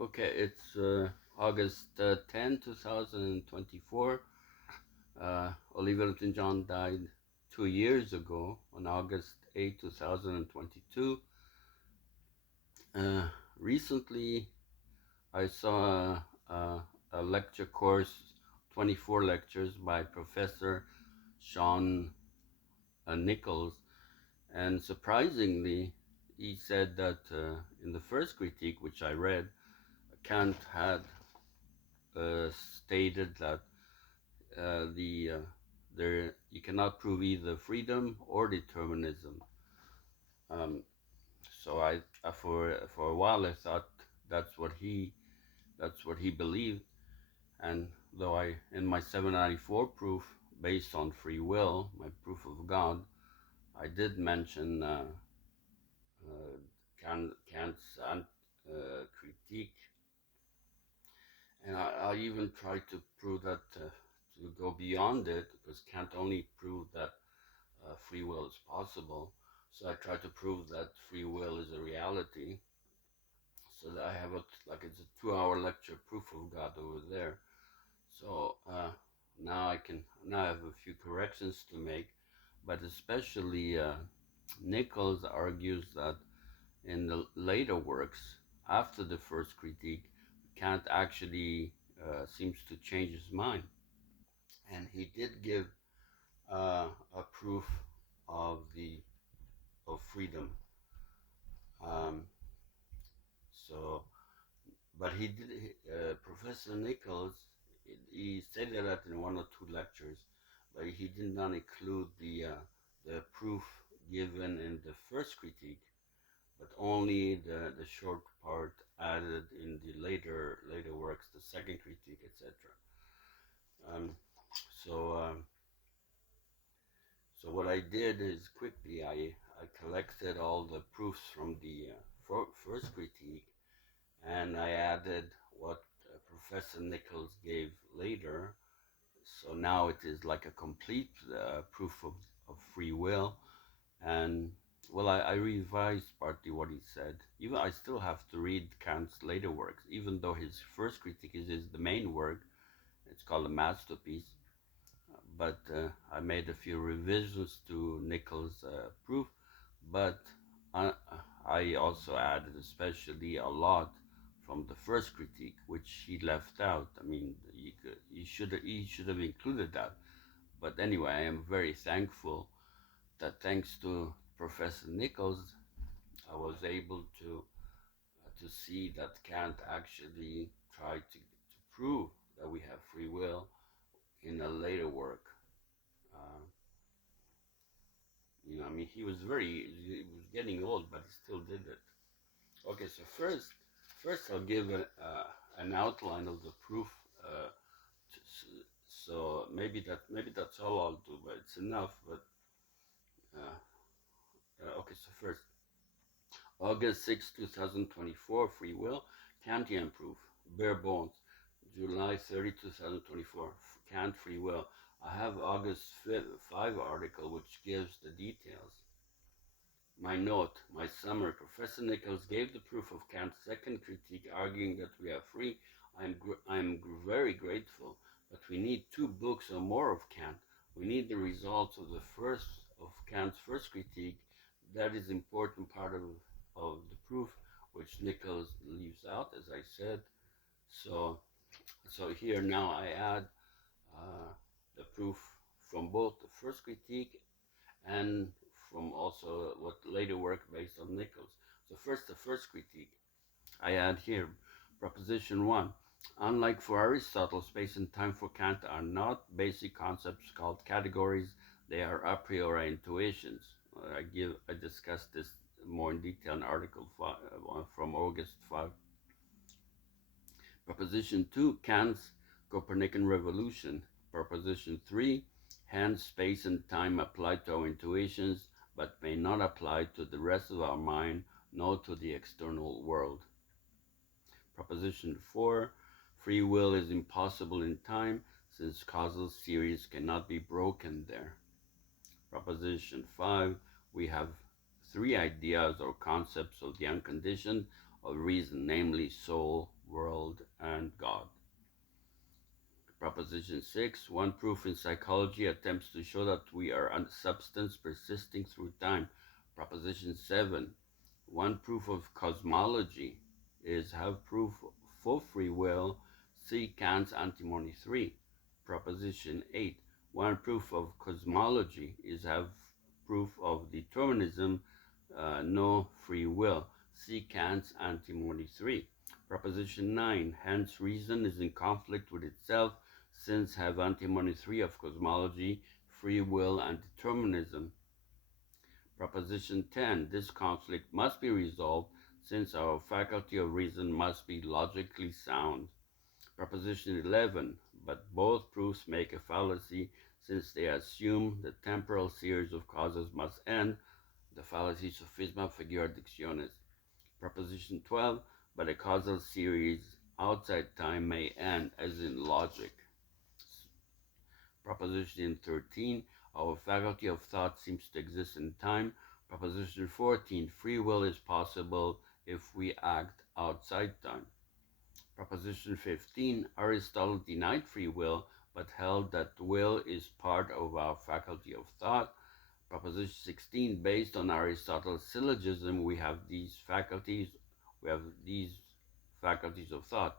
Okay, it's August 10, 2024. Olivia Newton-John died 2 years ago on August 8, 2022. Uh, Recently, I saw a lecture course, 24 lectures by Professor Sean Nichols, and surprisingly, he said that in the first critique, which I read, Kant had stated that the there you cannot prove either freedom or determinism. Um, so for a while I thought that's what he that's what he believed, and though I in my 794 proof based on free will, my proof of God, I did mention uh, Kant's critique, and I even tried to prove that to go beyond it because Kant only proved that free will is possible. So I try to prove that free will is a reality. So that I have it's a 2 hour lecture, proof of God over there. So now I have a few corrections to make, but especially Nichols argues that in the later works after the first critique, Kant actually seems to change his mind, and he did give a proof of the of freedom. Um, so, but he did. Professor Nichols, he stated that in one or two lectures, but he did not include the proof given in the first critique, but only the short part added in the later works, the second critique, etc. Um, so so what I did is quickly I collected all the proofs from the first critique, and I added what Professor Nichols gave later. So now it is like a complete proof of free will. And well, I revised partly what he said. Even I still have to read Kant's later works, even though his first critique is the main work. It's called a masterpiece. But I made a few revisions to Nichols' proof. But I, I also added especially a lot from the first critique, which he left out. I mean, he should have included that. But anyway, I am very thankful that thanks to Professor Nichols, I was able to see that Kant actually tried to prove that we have free will in a later work. Uh, I mean, he was getting old, but he still did it. Okay, so first I'll give an outline of the proof. Uh, so maybe that's all I'll do, but it's enough. But okay, so first, August 6, 2024, free will, Kantian proof, bare bones. July 30, 2024, Kant free will. I have August 5 article which gives the details. My note, my summary. Professor Nichols gave the proof of Kant's second critique, arguing that we are free. I'm very grateful, but we need 2 books or more of Kant. We need the results of Kant's first critique. That is important part of the proof, which Nichols leaves out, as I said. So, so here now I add uh, the proof from both the first critique and from also what later work based on Nichols. So first, the first critique. I add here, proposition 1. Unlike for Aristotle, space and time for Kant are not basic concepts called categories, they are a priori intuitions. I discussed this more in detail in article 5, from August 5. Proposition 2, Kant's Copernican revolution. Proposition 3, hence space and time apply to our intuitions, but may not apply to the rest of our mind, nor to the external world. Proposition 4, free will is impossible in time, since causal series cannot be broken there. Proposition 5, we have 3 ideas or concepts of the unconditioned, of reason, namely soul, world, and God. Proposition 6. One proof in psychology attempts to show that we are a substance persisting through time. Proposition 7. One proof of cosmology is have proof for free will. See Kant's Antimony 3. Proposition 8. One proof of cosmology is have proof of determinism, no free will. See Kant's Antimony 3. Proposition 9. Hence reason is in conflict with itself, since have Antimony 3 of cosmology, free will and determinism. Proposition 10. This conflict must be resolved, since our faculty of reason must be logically sound. Proposition 11. But both proofs make a fallacy, since they assume the temporal series of causes must end, the fallacy sophisma figuradictionis. Proposition 12. But a causal series outside time may end, as in logic. Proposition 13. Our faculty of thought seems to exist in time. Proposition 14. Free will is possible if we act outside time. Proposition 15. Aristotle denied free will, but held that will is part of our faculty of thought. Proposition 16. Based on Aristotle's syllogism, we have these faculties of thought: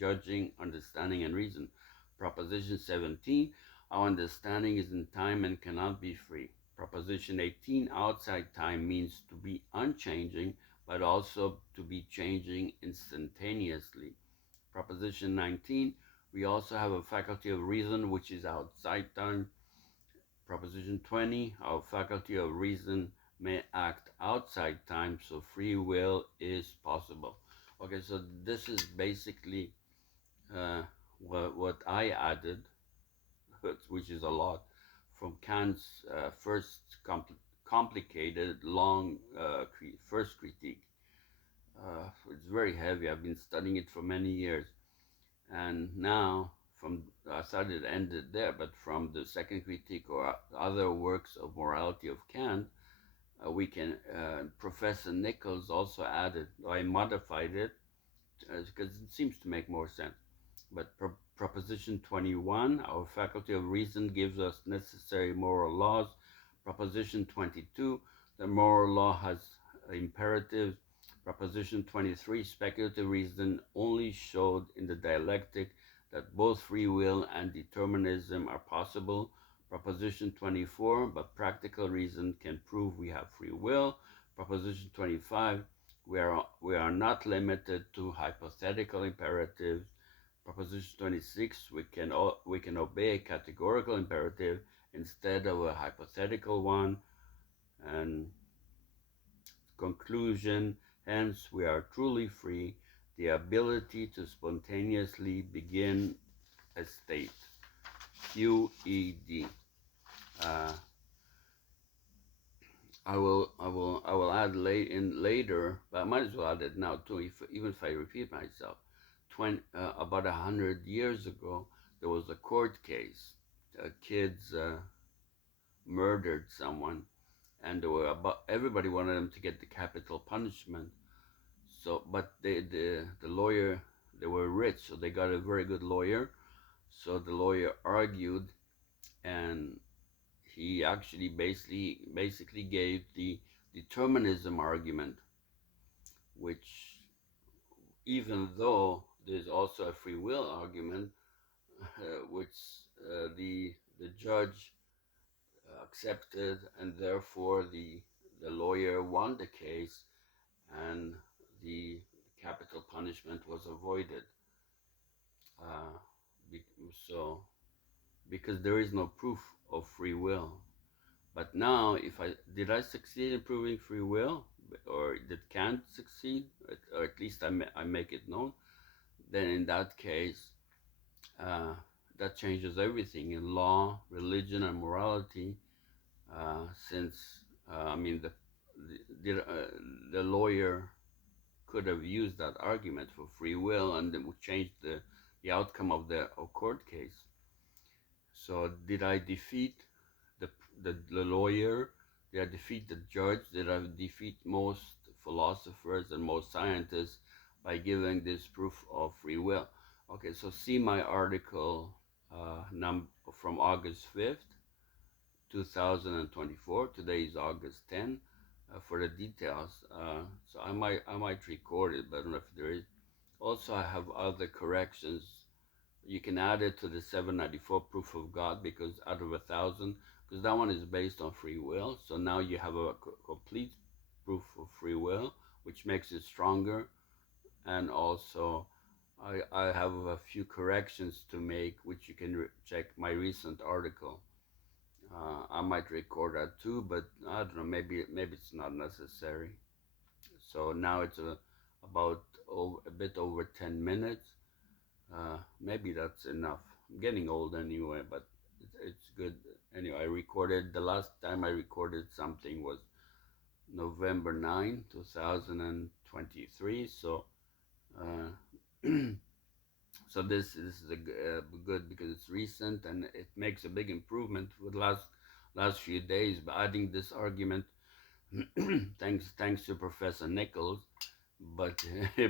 judging, understanding, and reason. Proposition 17. Our understanding is in time and cannot be free. Proposition 18. Outside time means to be unchanging, but also to be changing instantaneously. Proposition 19. We also have a faculty of reason which is outside time. Proposition 20. Our faculty of reason may act outside time, so free will is possible. Okay, so this is basically what I added, which is a lot, from Kant's first complicated, long first critique. It's very heavy. I've been studying it for many years. And now, I started ended there, but from the second critique or other works of morality of Kant, we can, Professor Nichols also added, I modified it because it seems to make more sense. But Proposition 21, our faculty of reason gives us necessary moral laws. Proposition 22, the moral law has imperatives. Proposition 23, speculative reason only showed in the dialectic that both free will and determinism are possible. Proposition 24, but practical reason can prove we have free will. Proposition 25, we are not limited to hypothetical imperatives. Proposition 26, we can obey a categorical imperative instead of a hypothetical one. And conclusion, hence we are truly free, the ability to spontaneously begin a state. QED. I will add later, but I might as well add it now too, even if I repeat myself. About 100 years ago, there was a court case. Kids murdered someone, and everybody wanted them to get the capital punishment. So, but the lawyer, they were rich, so they got a very good lawyer. So the lawyer argued, and he actually basically gave the determinism argument, which, even though there's also a free will argument, which the judge accepted, and therefore the lawyer won the case, and the capital punishment was avoided. Uh, so because there is no proof of free will. But now, if did I succeed in proving free will, or did Kant succeed, or at least I make it known, then in that case, that changes everything in law, religion, and morality. Since I mean, the lawyer could have used that argument for free will, and it would change the outcome of the court case. So did I defeat the lawyer? Did I defeat the judge? Did I defeat most philosophers and most scientists by giving this proof of free will. Okay, so see my article from August 5th, 2024. Today is August 10th. For the details, so I might record it, but I don't know if there is. Also, I have other corrections. You can add it to the 794 proof of God, because out of 1,000, because that one is based on free will. So now you have a complete proof of free will, which makes it stronger. And also, I have a few corrections to make, which you can check my recent article. I might record that too, but I don't know. Maybe it's not necessary. So now it's a bit over 10 minutes. Maybe that's enough. I'm getting old anyway, but it's good. Anyway, I recorded the last time I recorded something was November 9, 2023. So, uh, so this is good because it's recent and it makes a big improvement with last few days by adding this argument. Thanks to Professor Nichols, but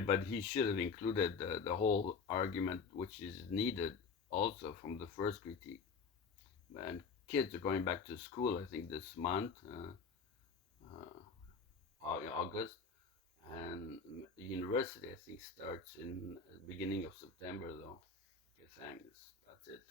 but he should have included the whole argument, which is needed also from the first critique. And kids are going back to school, I think, this month, August, and university, I think, starts in the beginning of September, though. Okay, thanks. That's it.